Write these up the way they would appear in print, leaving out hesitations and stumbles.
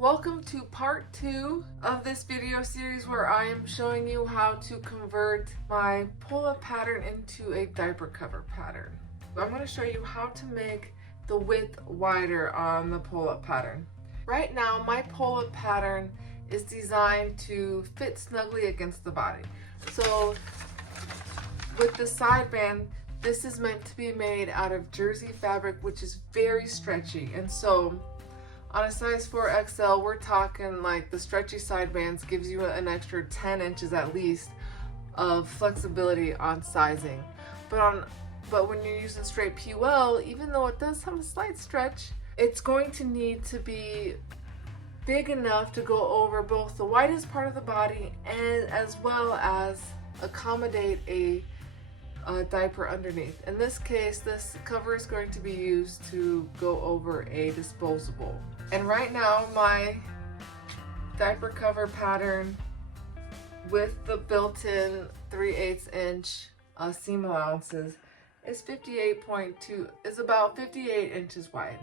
Welcome to part 2 of this video series where I am showing you how to convert my pull-up pattern into a diaper cover pattern. I'm going to show you how to make the width wider on the pull-up pattern. Right now my pull-up pattern is designed to fit snugly against the body. So with the side band, this is meant to be made out of jersey fabric, which is very stretchy, and so on a size 4 XL, we're talking like the stretchy side bands gives you an extra 10 inches at least of flexibility on sizing. But when you're using straight PUL, even though it does have a slight stretch, it's going to need to be big enough to go over both the widest part of the body and as well as accommodate a diaper underneath. In this case, this cover is going to be used to go over a disposable. And right now my diaper cover pattern with the built-in 3/8 inch seam allowances is about 58 inches wide.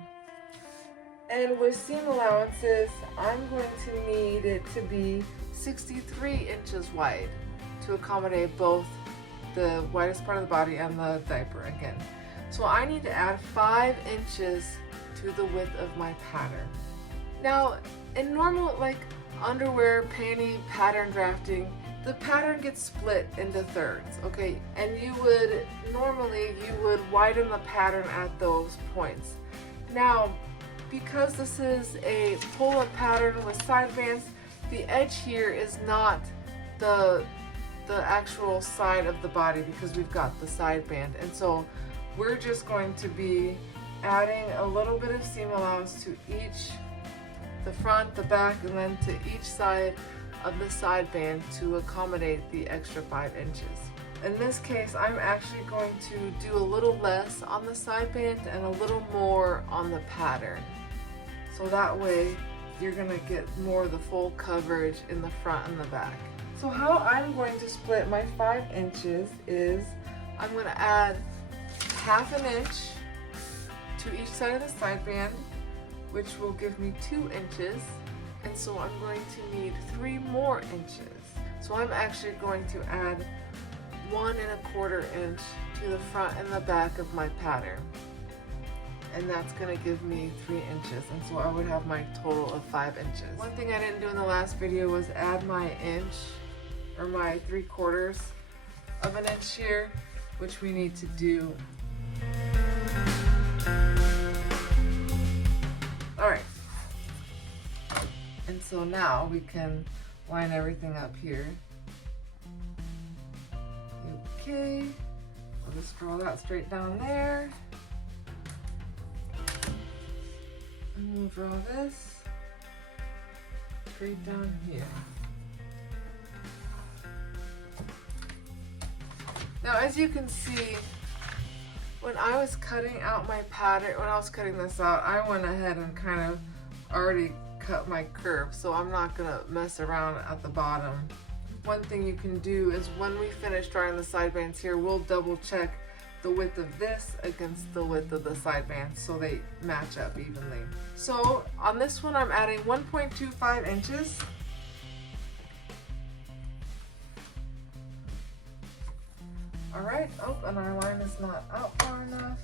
And with seam allowances, I'm going to need it to be 63 inches wide to accommodate both the widest part of the body and the diaper again. So I need to add 5 inches to the width of my pattern. Now, in normal like underwear panty pattern drafting, the pattern gets split into thirds, okay? And you would widen the pattern at those points. Now, because this is a pull-up pattern with side bands, the edge here is not the actual side of the body because we've got the side band, and so we're just going to be adding a little bit of seam allowance to the front, the back, and then to each side of the side band to accommodate the extra 5 inches. In this case, I'm actually going to do a little less on the side band and a little more on the pattern, so that way you're going to get more of the full coverage in the front and the back. So how I'm going to split my 5 inches is I'm going to add 1/2 inch to each side of the side band, which will give me 2 inches, and so I'm going to need 3 more inches. So I'm actually going to add 1 1/4 inch to the front and the back of my pattern, and that's going to give me 3 inches, and so I would have my total of 5 inches. One thing I didn't do in the last video was add my inch or my 3/4 of an inch here, which we need to do. Alright, and so now we can line everything up here. Okay, I'll just draw that straight down there. And we'll draw this straight down here. Now, as you can see, when I was cutting out my pattern, when I was cutting this out, I went ahead and kind of already cut my curve, so I'm not gonna mess around at the bottom. One thing you can do is when we finish drawing the side bands here, we'll double check the width of this against the width of the side bands so they match up evenly. So on this one, I'm adding 1.25 inches. Alright, oh, and our line is not out far enough.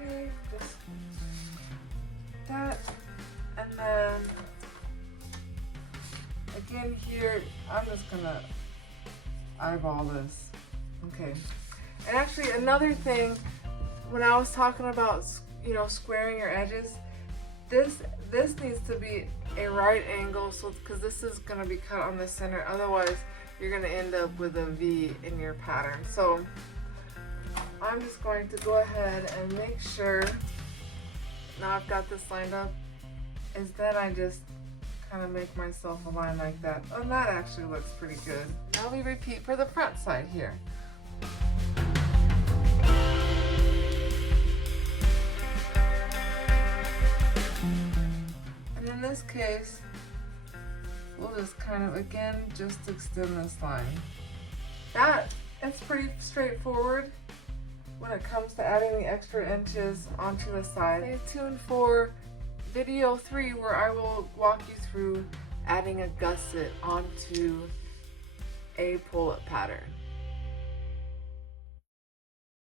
Okay, just that, and then again here, I'm just gonna eyeball this. Okay, and actually another thing, when I was talking about, you know, squaring your edges, this needs to be a right angle, so because this is going to be cut on the center, otherwise you're going to end up with a V in your pattern. So I'm just going to go ahead and make sure, now I've got this lined up, is that I just kind of make myself a line like that. Oh, that actually looks pretty good. Now we repeat for the front side here. In this case, we'll just kind of again just extend this line. It's pretty straightforward. when it comes to adding the extra inches onto the side. Stay tuned for video 3 where I will walk you through adding a gusset onto a pull-up pattern.